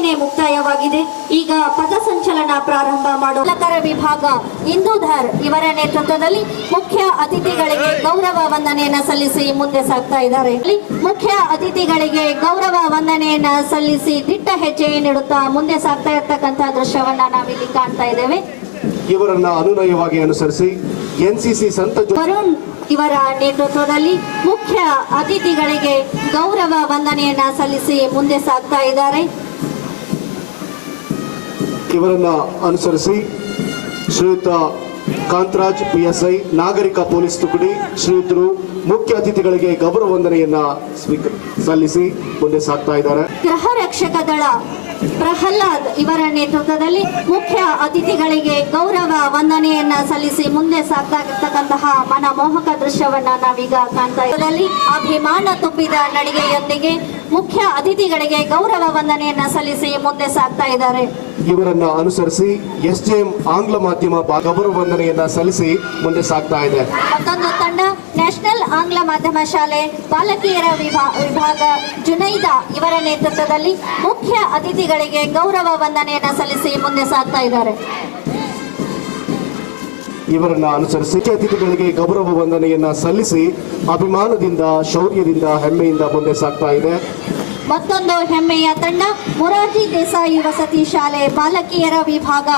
ಅರ್ಚನೆ ಮುಕ್ತಾಯವಾಗಿದೆ. ಈಗ ಪಥಸಂಚಲನ ಪ್ರಾರಂಭ ಮಾಡುವ ವಿಭಾಗ ಇಂದೂಧರ್ ಇವರ ನೇತೃತ್ವದಲ್ಲಿ ಮುಖ್ಯ ಅತಿಥಿಗಳಿಗೆ ಗೌರವ ವಂದನೆಯನ್ನ ಸಲ್ಲಿಸಿ ಮುಂದೆ ಸಾಗ್ತಾ ಇದ್ದಾರೆ. ಮುಖ್ಯ ಅತಿಥಿಗಳಿಗೆ ಗೌರವ ವಂದನೆಯನ್ನ ಸಲ್ಲಿಸಿ ದಿಟ್ಟ ಹೆಜ್ಜೆ ನೀಡುತ್ತಾ ಮುಂದೆ ಸಾಗ್ತಾ ಇರ್ತಕ್ಕಂಥ ದೃಶ್ಯವನ್ನ ನಾವಿಲ್ಲಿ ಕಾಣ್ತಾ ಇದ್ದೇವೆ. ಇವರನ್ನ ಅನುನಯವಾಗಿ ಅನುಸರಿಸಿ ಎನ್ಸಿಸಿ ಸಂತ ವರುಣ್ ಇವರ ನೇತೃತ್ವದಲ್ಲಿ ಮುಖ್ಯ ಅತಿಥಿಗಳಿಗೆ ಗೌರವ ವಂದನೆಯನ್ನ ಸಲ್ಲಿಸಿ ಮುಂದೆ ಸಾಗ್ತಾ ಇದ್ದಾರೆ. ಇವರನ್ನ ಅನುಸರಿಸಿ ಶ್ರೀಯುತ ಕಾಂತರಾಜ್ PSI ನಾಗರಿಕ ಪೊಲೀಸ್ ತುಕಡಿ ಶ್ರೀಯುತರು ಮುಖ್ಯ ಅತಿಥಿಗಳಿಗೆ ಗೌರವ ವಂದನೆಯನ್ನ ಸಲ್ಲಿಸಿ ಮುಂದೆ ಸಾಗ್ತಾ ಇದ್ದಾರೆ. ಗೃಹ ರಕ್ಷಕ ದಳ ಪ್ರಹ್ಲಾದ್ ಇವರ ನೇತೃತ್ವದಲ್ಲಿ ಮುಖ್ಯ ಅತಿಥಿಗಳಿಗೆ ಗೌರವ ವಂದನೆಯನ್ನ ಸಲ್ಲಿಸಿ ಮುಂದೆ ಸಾಗ್ತಾ ಇರ್ತಕ್ಕಂತಹ ಮನಮೋಹಕ ದೃಶ್ಯವನ್ನ ನಾವೀಗ ಕಾಣ್ತಾ ಇದ್ದೀವಿ. ಅಭಿಮಾನ ತುಂಬಿದ ನಡಿಗೆಯೊಂದಿಗೆ ಮುಖ್ಯ ಅತಿಥಿಗಳಿಗೆ ಗೌರವ ವಂದನೆಯನ್ನ ಸಲ್ಲಿಸಿ ಮುಂದೆ ಸಾಗ್ತಾ ಇದ್ದಾರೆ. ಇವರನ್ನ ಅನುಸರಿಸಿ SJM ಆಂಗ್ಲ ಮಾಧ್ಯಮ ಗೌರವ ವಂದನೆಯನ್ನ ಸಲ್ಲಿಸಿ ಮುಂದೆ ಸಾಗ್ತಾ ಇದೆ. ಮತ್ತೊಂದು ತಂಡ ನ್ಯಾಷನಲ್ ಆಂಗ್ಲ ಮಾಧ್ಯಮ ಶಾಲೆ ಬಾಲಕಿಯರ ವಿಭಾಗ ಜುನೈದಾ ಇವರ ನೇತೃತ್ವದಲ್ಲಿ ಮುಖ್ಯ ಅತಿಥಿಗಳಿಗೆ ಗೌರವ ವಂದನೆಯನ್ನ ಸಲ್ಲಿಸಿ ಮುಂದೆ ಸಾಗ್ತಾ ಇದ್ದಾರೆ. ಇವರನ್ನ ಅನುಸರಿಸಿ ಅತಿಥಿಗಳಿಗೆ ಗೌರವ ವಂದನೆಯನ್ನ ಸಲ್ಲಿಸಿ ಅಭಿಮಾನದಿಂದ ಶೌರ್ಯದಿಂದ ಹೆಮ್ಮೆಯಿಂದ ಮುಂದೆ ಸಾಗ್ತಾ ಇದೆ. ಮತ್ತೊಂದು ಹೆಮ್ಮೆಯ ತಂಡ ಮೊರಾರ್ಜಿ ದೇಸಾಯಿ ವಸತಿ ಶಾಲೆ ಬಾಲಕಿಯರ ವಿಭಾಗ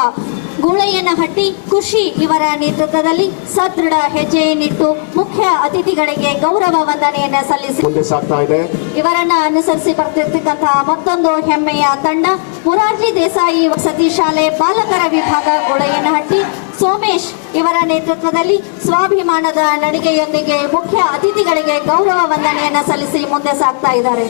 ಗೂಳೆಯನಹಟ್ಟಿ ಖುಷಿ ಇವರ ನೇತೃತ್ವದಲ್ಲಿ ಸದೃಢ ಹೆಜ್ಜೆಯನ್ನಿಟ್ಟು ಮುಖ್ಯ ಅತಿಥಿಗಳಿಗೆ ಗೌರವ ವಂದನೆಯನ್ನ ಸಲ್ಲಿಸಿ ಮುಂದೆ ಸಾಗ್ತಾ ಇದೆ. ಇವರನ್ನ ಅನುಸರಿಸಿ ಬರ್ತಿರ್ತಕ್ಕಂತಹ ಮತ್ತೊಂದು ಹೆಮ್ಮೆಯ ತಂಡ ಮೊರಾರ್ಜಿ ದೇಸಾಯಿ ವಸತಿ ಶಾಲೆ ಬಾಲಕರ ವಿಭಾಗ ಗೂಳೆಯನಹಟ್ಟಿ ಸೋಮೇಶ್ ಇವರ ನೇತೃತ್ವದಲ್ಲಿ ಸ್ವಾಭಿಮಾನದ ನಡಿಗೆಯೊಂದಿಗೆ ಮುಖ್ಯ ಅತಿಥಿಗಳಿಗೆ ಗೌರವ ವಂದನೆಯನ್ನ ಸಲ್ಲಿಸಿ ಮುಂದೆ ಸಾಗ್ತಾ ಇದ್ದಾರೆ.